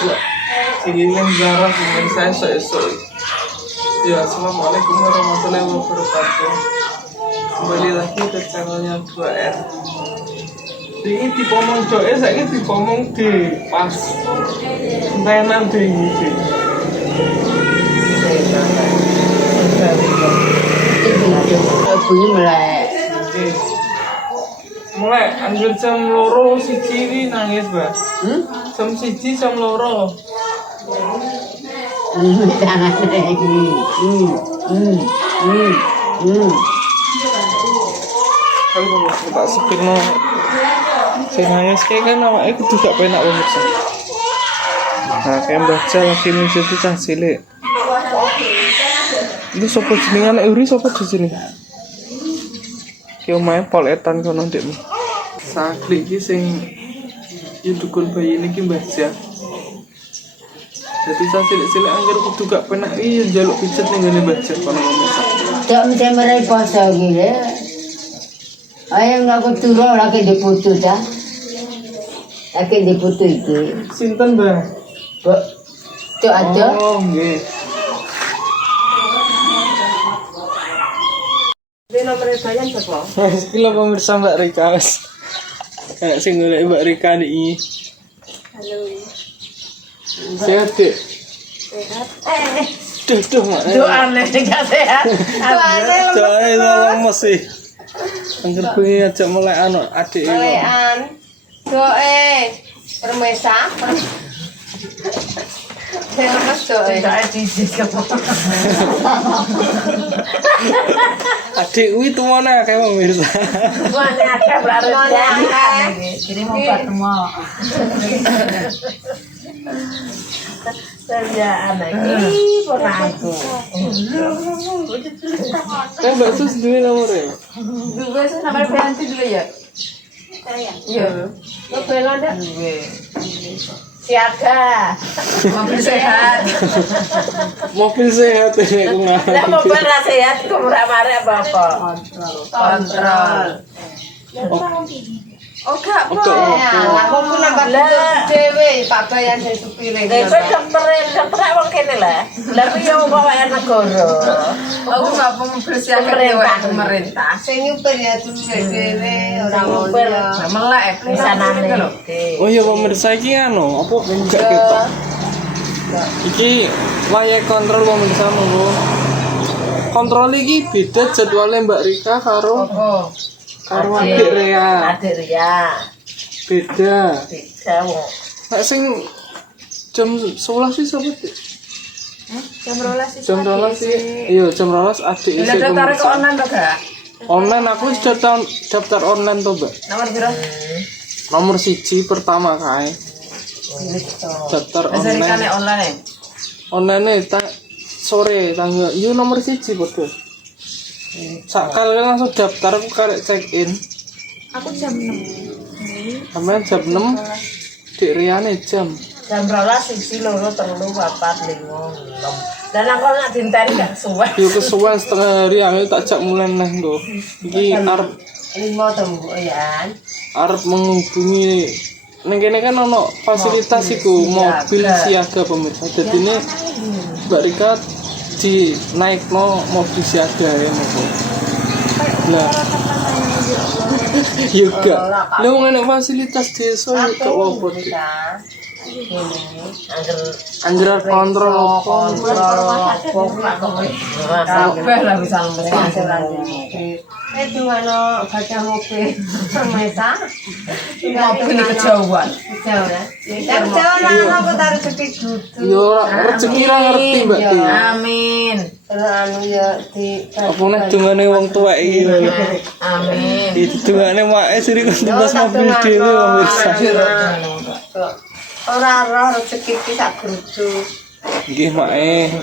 Ini yang jarang dengan saya esok. Ya, assalamualaikum warahmatullahi wabarakatuh. Kembali lagi ke channelnya 2R. Ini dipomong joe, saya dipomong di pas tenan di ini. Bunyi mulai. Mulai anjir jam loro siji ini nangis, Mbak. Jam siji jam loro. Jangan lagi. Kalau tak sepirno saya nangis kayak kan awake kudu gak penak pemirsa. Nah, kayak baca lagi menjadi cah cilik. Ini sopo jenengan Euri sopo di sini? Ki omahe pol etan kono ndekmu. Sakli iki sing dukun bayi niki baca. Jadi cah cilik-cilik angger kudu gak penak iki njaluk pijet ning ngene baca kono pemirsa. Cok mesti merai poso iki. Ayo ngaku turu lagi diputu dah. Lagi diputu iki. Sinten, Mbah? Kok cok aja. Oh, nggih. Ini nomor bayan berapa? Gila pemirsa Mbak Rika. Kayak sing golek Mbak Rika nih. Halo. Sehat, Dek? Sehat. Duh, Mak. Doane enggak sehat. Doane lemes sih. Angger bengi aja mulai anu adik iki. Melekan. Doe. Permesa. Lemes doe. Doe disis Adik kuwi tumone akeh pemirsa. Wane akeh berarti. Kirim obat semua. Kerjaan lagi ponaku. Kan Mbak Sus duwe nomore. Juga sih nomor ganti dulu ya. Iya. Lo bela ndak? Siaga. Mobil sehat. Mobil sehat nek ku Lah ngarep. mobil ra sehat iku ora mare apa-apa. Kontrol. Oh gak Oh, apa. gak apa. Aku pun nambah dhewe Pak Bayan sing supire. Lah dokter wong kene lah. Lah ku yo bawa negara. Aku gak mempersiapkan pemerintah. Sing nyupir ya dhewe ora Supir melek pisanane. Oh iya pemirsa iki anu, apa enggak ketok. Iki layak kontrol pemirsa monggo. Kontrol iki beda jadwalnya Mbak Rika karo adik Rea. Adik Ria. Beda. Beda wong. Nek sing jam 11 sih sapa, Dik? Jam 12 sih. Jam 12 sih. Iya, jam 12 adik Lah isih daftar ke pemirsa. online to gak? Online aku wis daftar online to, Mbak. Nomor piro? Nomor 1 pertama kae. Daftar Serikane online. online. Online sore tanggal yo nomor 1 padha. Sakal langsung daftar aku karek check in. Aku jam 6. Sampeyan jam 6. Dik Riane jam. Jam 12 siji loro telu papat lima enam. Dan aku nak dinteni gak suwe. Yo kesuwen setengah hari aku tak jak mulai neh lho. Iki arep 5 temu ya. arep menghubungi ning kene kan ono fasilitas iku mobil siaga pemirsa. Dadine Mbak Rika di naikno mobil siaga ya moko. Lah juga. Lu ngene fasilitas desa yo gak apa-apa. Dik. Anjir kontrol apa? Kabeh lah bisa Itu ano baca mobil mesa. mobil ini kejauhan. Jauh ya. Ya jauh aku taruh cepat dudu. Yo ora rezeki ra ngerti Mbak Ti. Amin. Terus anu ya di Apa nek dungane wong tuwek iki. Amin. Itu dungane make siri kan tumbas mobil dhewe pemirsa. ora rezeki iki sak grujuk. Nggih make.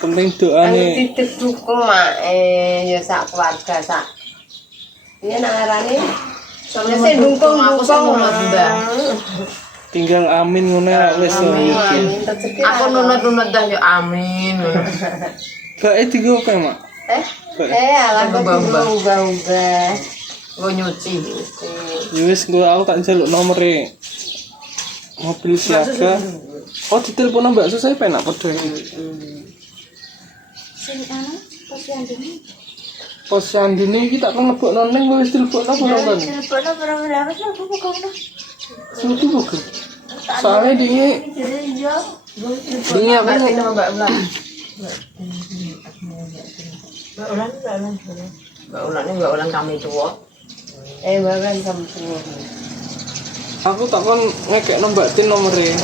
Penting doane. Titip dukung mae ya sak keluarga sak. Iya nang arane sing dukung aku sama Mbak. Tinggal amin ngono ya wis to. Aku nunut-nunut dah ya amin. Bae digo apa, Mak? Alah kok unggah-unggah. Gue nyuci. Ya wis engko aku tak njaluk nomere. mobil siaga. Oh, ditelepon Mbak Sus saya penak padha. Sing anu posyandu. Posyandu iki tak nglebokno ning wis telepon apa ora kan? Teleponnya berapa sih aku pokoknya. Sudah bukan. Soalnya dia Iya. dia apa Berarti nama Mbak Ulan. Mbak Ulan kami tua. Bahkan kampung. aku tak kon ngekek Mbak Tin nomornya.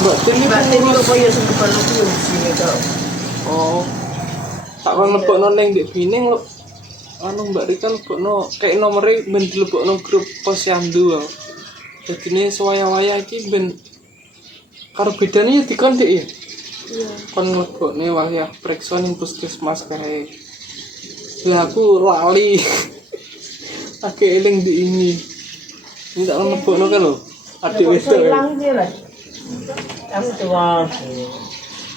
Mbak Tin ini Mbak Tin kok koyo sing kepala ku sini kok. oh tak kon lebokno ning ndek Bining lo anu Mbak Rika lebokno kayak nomornya ben dilebokno grup posyandu. Dadine sewaya-waya iki ben karo bedane ya dikon Dik ya. Iya. Kon lebokne wayah priksa ning puskesmas kae. Lah aku lali. Oke eling di ini. Ini tak lebokno kan lho. Adik wedok. Hilang dia lah. Kamu tua.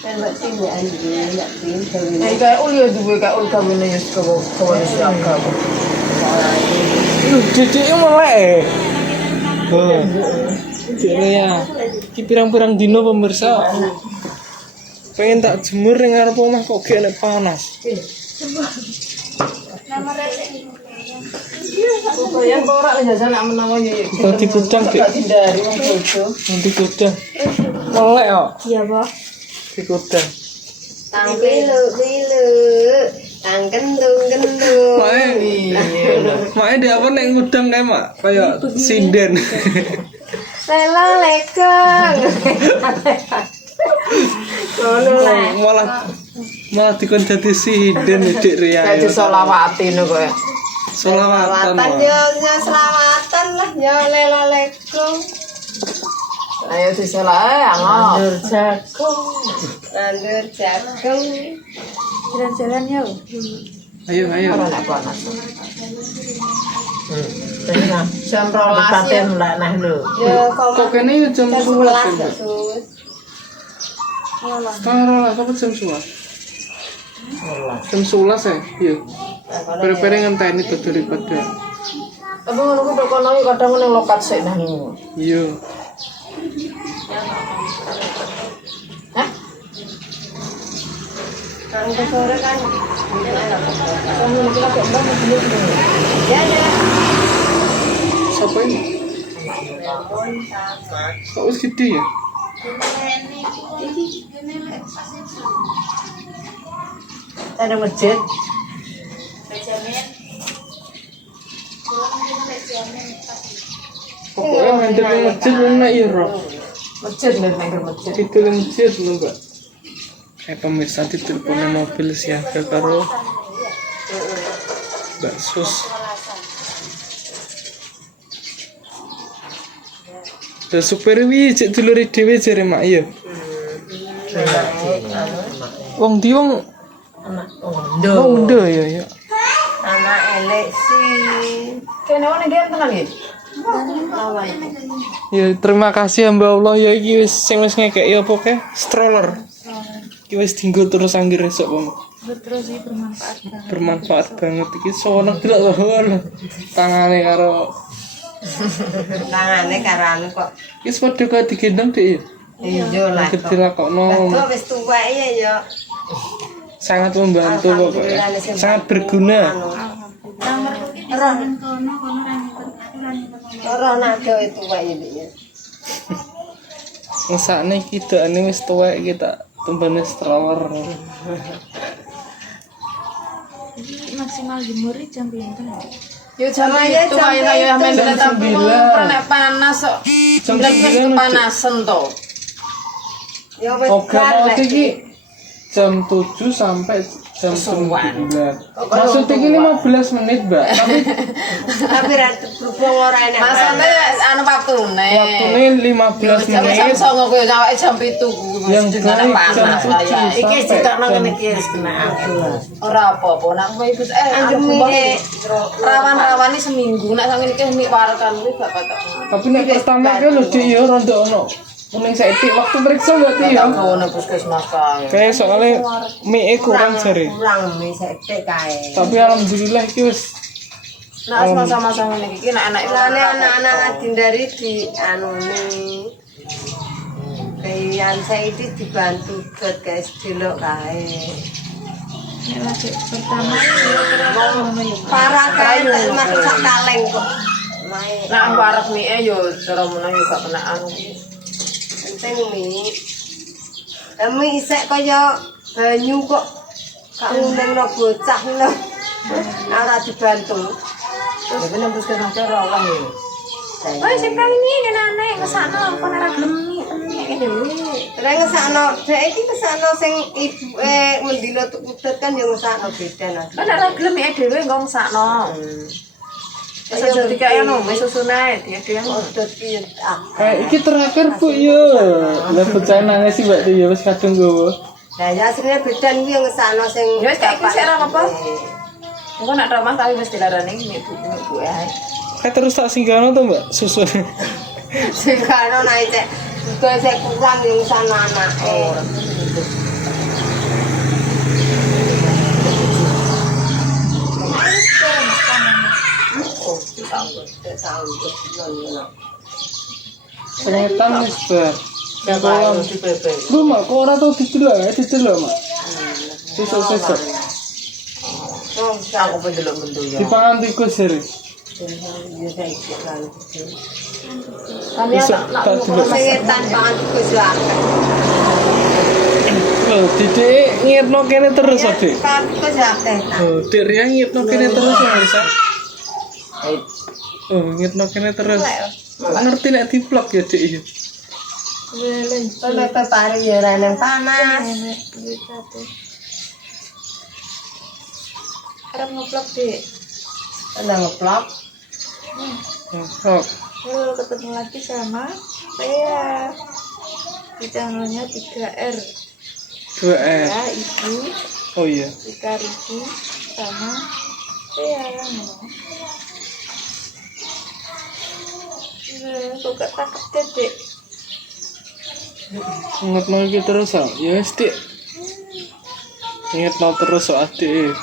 Mbak sini anjing, nggak pintar. Kayak ul ya duwe kayak ul kawine ya kawan siaga. Lu dedeknya melek. Oh. Dedeknya ya. Ki pirang-pirang dino pemirsa. Pengen tak jemur ning ngarep omah kok gek nek panas. Nama resik. Yang ora jasa nak menawa ya. Dadi gudang Dik. Hindari wong bojo. Nanti gudang. Melek kok Iya, Pak. di gudang. Tang pilu, tang kendung. Mae dia apa nek gudang kae mak kayak sinden. Lela lekeng. malah dikon dadi sinden Dik Ria. Kayak selawati no kok. Selawatan. Yo selamatan lah, yo lela lekeng. Ayo diselah angel. Nandur jagung. Jalan-jalan yuk. Ayo. Ora nak panas. Jam 12 ya ndak nah lho. Yo Kok kene yo jam 11 11 ya. sus. Setengah 12 apa jam 11? Jam 11 ya? Iya. Pere-pere ngenteni tuh daripada. Tapi ngono ku tok kono kadang ning lokat sik nah niku. Iya. Hah? Kan ke sore kan. Kamu niku lagi mbak mobil itu. Ya ya. Siapa ini? Kok wis gede ya? Ada masjid. Pokoknya handel yang masjid mana iya roh. Masjid lho nang masjid. Itu yang masjid lho Mbak. Kayak pemirsa di teleponnya mobil siaga karo Mbak Sus. Dan supir wi cek dulure dhewe jare mak iya. Wong di wong Ondo ya ya. Anak elek sih. Kene wong nggih tenan nggih. Ya terima kasih Mbak Allah ya iki wis sing wis ngekeki apa ke stroller. Iki wis dienggo terus anggir esuk Bang. Terus sih bermanfaat banget. Bermanfaat banget iki sono delok lho. Tangane karo Tangane karo anu kok. wis padha kaya digendong Dik ya. Iya lah. Akhir dilakokno Kok wis tuwa ya yo. sangat membantu pokoknya. Sangat berguna. Ora nado itu wae ya. Ngesakne kidane wis tuwek kita tumbane stroller. Maksimal jemur jam pinten. Yo jam Ya, itu jam ayo ayo itu. men Jam tapi 9. pernah panas kok. Jam Jam 9 panasan to. Ya wis Oke mau kan. iki jam 7 sampai jam 9. Kok Maksudnya ini 15 menit, Mbak. Tapi ra berhubung ora enak. Masane anu waktune. Waktune 15 Jam menit. 09.00 kuwi sampai jam 7 kuwi Yang wis baik panas jam lah ya. 7 Iki sampai cetakno jam ngene iki wis kena aku. 12. Ora apa-apa nak kowe ibu Anjeme. rawan-rawan iki seminggu nek sak ngene iki mik warekan kuwi gak patok. Tapi nek pertama kan lho Dik ya rondo ono. Kuning saiki waktu periksa berarti ya. Ngono puskesmas kae. Kayak soalnya mie kurang jare. Kurang mi sithik kae. Tapi alhamdulillah iki wis Nah, sama-sama ngene iki nek anak Lane anak-anak dindari di anu nih. Kayak saya itu dibantu buat guys delok kae. Nek lagi pertama ya Parah kae tak masak sak kaleng kok. Mae. nah aku arep mie yo cara meneh yo gak kena anu iki. Penting mie. Kami isek kaya banyu kok. Kak ngunengno bocah lho. Ora dibantu. Terus nembus ke cara kan yo. Oh, sing kali ini nenek kesana apa ora gelem ngene dhewe. Terus ngesakno, dek iki ngesakno sing ibuke mendino tukudut kan yo ngesakno beda nah. Kan nek gelem mie dhewe engko ngesakno. Wis aja dikae anu, wis susune dia dhewe. Udut piye ah. Iki terakhir Bu yo. Lah bocah nangis sih Mbak ya wis kadung gowo. Lah ya asline bedan kuwi yo ngesakno sing Ya wis kayak iki sik ora apa. Engko nek tok Mas tapi wis dilarani ibu ae. Kayak terus tak singgahno to Mbak susu. sing karo naik cek. Uga sik kurang yo ngesakno anake. Seretan wis bar. Siapa si Pepe? Lu mak kok ora tau dicelok Mak. Sesuk-sesuk. Aku pendelok bentuk ya. Dipangan tikus jare. Kami Besok nak tak delok. Sing tanpa tikus yo akeh. Loh, Didik ngirno kene terus kok, Dik. Tikus yo akeh. Oh, Dik Ria ngirno kene terus ya, Bisa. Oh, ngirno kene terus. Ngerti nek di-vlog ya, Dik ya. Sampai pepare yo ora nang panas. Nenek duit satu. Arep ngeplok Dek. Nang ngeplok. Oh, Halo, ketemu lagi sama saya di channelnya 3R 2R. ya, Ibu Oh iya. Rika Riki sama saya. Kok gak takut Dek? Ngetno iki terus ah. Ya wis, Dik. Ngetno terus kok Adik.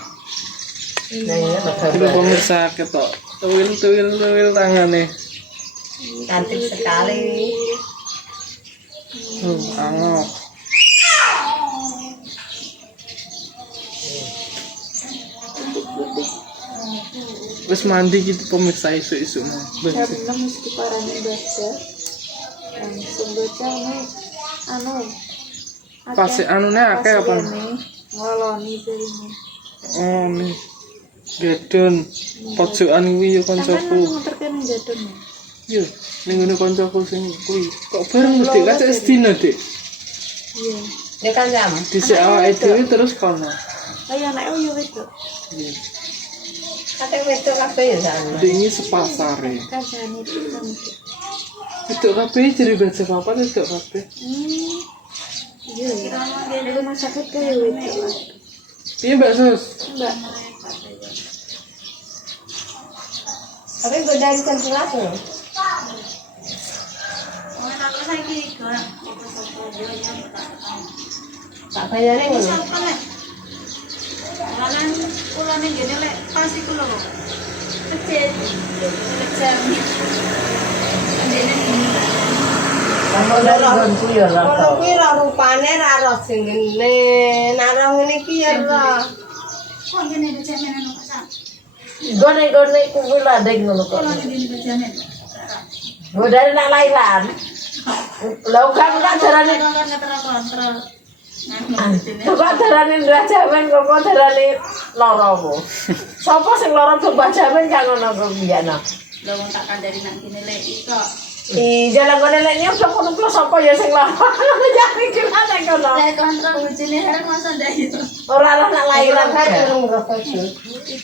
Nah, iya Ini pemirsa ketok. Tuwil tangane. Cantik sekali. Angok. Wis mandi gitu pemirsa isu-isu mah. Jam 6 mesti parani baca. Langsung baca nih. Anu. Pas anune akeh apa? Ngoloni dirimu. Oh nih. Gedon pojokan kuwi ya Sampai kancaku. ngeterken jadon. Yo, ning ngene kancaku sing kuwi. Kok bareng Dik, kacek sedina, Dik. Iya. Ya kan jam. Dhisik awake dhewe terus kono. Ayo anaknya yo wedok. Iya. Kate wedok kabeh ya jan. Dik iki sepasare. Kasane itu kan. Wedok kabeh jadi baca papan wedok kabeh. Iya. Kira rumah sakit kayak wedok. Iya, Mbak Sus. Enggak. Tapi gue dari sentuhan tuh. Tak bayarin ngono. Kalau kuwi ra rupane ra roh sing ngene, nek roh ngene iki ya roh. Gone kuwi ladeng ngono kok. Gue dari nak lahiran. Lah kan darane kok darane ndak jaman kok darane lara apa. Sopo sing lara mbah jaman kan ngono kok biyana. Lah wong tak kandhani nang kene lek iki kok. Jalan gone leknya kok ngono sapa ya sing lara. Jane gimana kono. Lek kontrol bojone harus masa ndak itu. Ora ana nak lahiran kan. Durung ngrasa.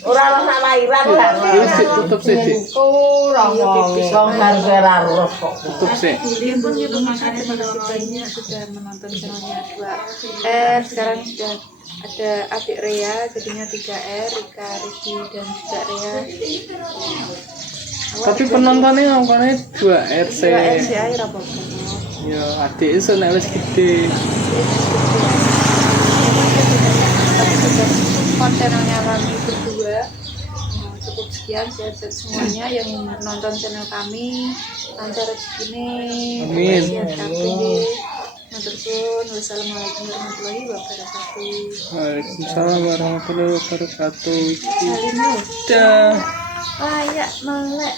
Ora ana nak lahiran kan. Ya wis Dik, tutup sih, Dik. Kurang wong. Wong gara-gara roh kok. Tutup sih. Pun YouTube makane Banyak sudah menonton channelnya 2R. Sekarang sudah ada adik Rea, jadinya 3R, Rika, Riki, dan juga Rea. Tapi penontonnya ngomongnya 2RC. 2R si air apa? Ya, adik iso nek wis gede. Kontennya kami berdua cukup kebahagiaan, sehat-sehat semuanya yang nonton channel kami, lancar rezekine, Amin. sehat kabeh. Matur suwun. Wassalamualaikum warahmatullahi wabarakatuh. Waalaikumsalam warahmatullahi wabarakatuh. Salim. Dah. Layak melek.